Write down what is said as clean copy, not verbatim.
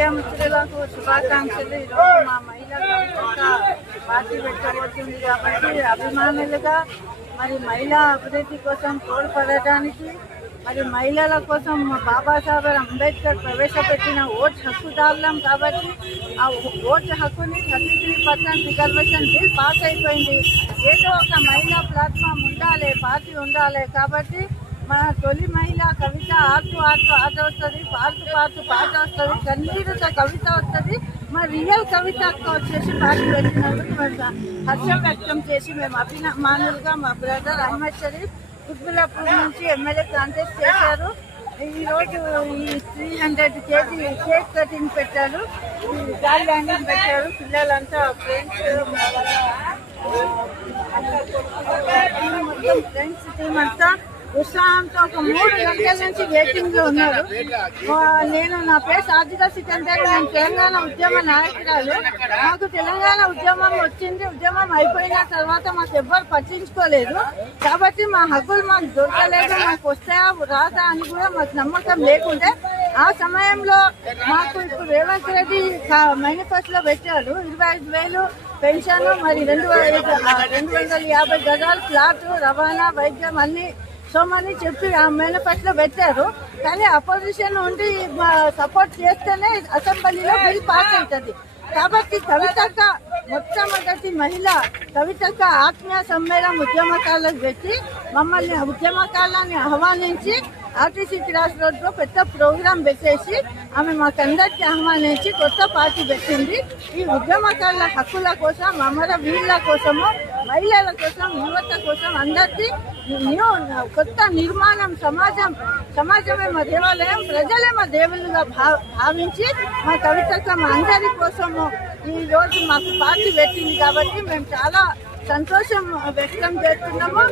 విద్యామిత్రులకు శుభాకాంక్షలు. ఈరోజు మా మహిళా పార్టీ పెట్టబోతుంది కాబట్టి అభిమానులుగా మరి మహిళా అభివృద్ధి కోసం తోడ్పడటానికి మరి మహిళల కోసం బాబాసాహెబ్ అంబేద్కర్ ప్రవేశపెట్టిన ఓట్ హక్కుదారులం కాబట్టి ఆ ఓటు హక్కుని 33% రిజర్వేషన్ బిల్ పాస్ అయిపోయింది. ఏదో ఒక మహిళా ప్లాట్ఫామ్ ఉండాలి, పార్టీ ఉండాలి కాబట్టి మన తొలి మహిళ కవిత ఆడుతూ ఆట వస్తుంది, పాడుతూ పాట వస్తుంది, కన్నీరుతో కవిత వస్తుంది. మా రియల్ కవిత అక్క వచ్చేసి పార్టీ పెట్టినందుకు హర్షం వ్యక్తం చేసి మేము అభిమానులుగా మా బ్రదర్ అహ్మద్ షరీఫ్ కుత్బుల్లాపూర్ నుంచి ఎమ్మెల్యే కాంటెస్ట్ చేశారు. ఈరోజు ఈ 300 kg కేక్ కటింగ్ పెట్టారు, గాలి ల్యాండింగ్ పెట్టారు. పిల్లలంతా ఫ్రెండ్స్ మొత్తం ఫ్రెండ్స్ టీం అంతా ఉత్సాహంతో ఒక 3 గంటల నుంచి వెయిటింగ్ లో ఉన్నారు. నా పేరు సాజిదా సికందర్, నేను తెలంగాణ ఉద్యమ నాయకురాలు. మాకు తెలంగాణ ఉద్యమం వచ్చింది, ఉద్యమం అయిపోయిన తర్వాత మాకు ఎవ్వరు పట్టించుకోలేదు కాబట్టి మా హక్కులు మాకు దొరకలేదు, మాకు వస్తాయా రాదా అని కూడా మాకు నమ్మకం లేకుండే. ఆ సమయంలో మాకు ఇప్పుడు రేవంత్ రెడ్డి మేనిఫెస్టోలో పెట్టారు 25,000 పెన్షన్, మరి 250 గజాలు ఫ్లాట్, రవాణా, వైద్యం అన్ని సోమని చెప్పి ఆ మేనిఫెస్టోలో పెట్టారు. కానీ అపోజిషన్ ఉండి సపోర్ట్ చేస్తేనే అసెంబ్లీలో బిల్ పాస్ అవుతుంది. కాబట్టి కవితక్క మొట్టమొదటి మహిళ కవితక్క ఆత్మీయ సమ్మేళనం ఉద్యమకాలకు పెట్టి మమ్మల్ని ఉద్యమకాలాన్ని ఆహ్వానించి ఆర్టీసీ క్రాస్ రోడ్లో పెద్ద ప్రోగ్రాం పెట్టేసి ఆమె మాకందరికీ ఆహ్వానించి కొత్త పార్టీ పెట్టింది. ఈ ఉద్యమకారుల హక్కుల కోసం, అమర వీళ్ళ కోసము, మహిళల కోసం, యువత కోసం అందరికీ కొత్త నిర్మాణం, సమాజమే మా దేవాలయం, ప్రజలే మా దేవుళ్ళుగా భావించి మా కవితక్క మా అందరి కోసము ఈ రోజు మాకు పార్టీ పెట్టింది కాబట్టి మేము చాలా సంతోషం వ్యక్తం చేస్తున్నాము.